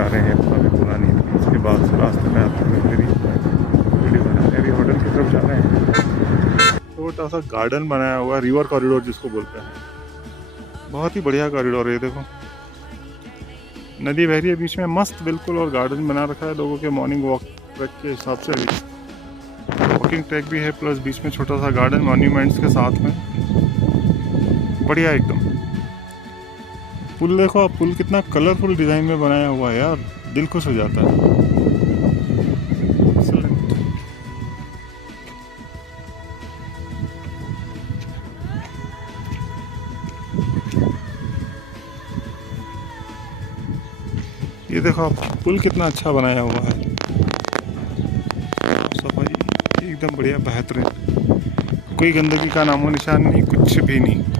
जा रहे हैं अभी पुरानी, उसके बाद से रास्ते में आते हुए फिर वीडियो बना रहे हैं। अभी होटल की तरफ जा रहे हैं। छोटा सा गार्डन बनाया हुआ है, रिवर कॉरिडोर जिसको बोलते हैं। बहुत ही बढ़िया कॉरिडोर है ये, देखो नदी बह रही है बीच में मस्त बिल्कुल, और गार्डन बना रखा है लोगों के मॉर्निंग वॉक ट्रैक के हिसाब से। वॉकिंग ट्रैक भी है, प्लस बीच में छोटा सा गार्डन मॉन्यूमेंट्स के साथ में, बढ़िया एकदम। पुल देखो आप, पुल कितना कलरफुल डिज़ाइन में बनाया हुआ है यार, दिल खुश हो जाता है। Excellent। ये देखो आप, पुल कितना अच्छा बनाया हुआ है, सफाई एकदम बढ़िया बेहतरीन, कोई गंदगी का नामो निशान नहीं, कुछ भी नहीं।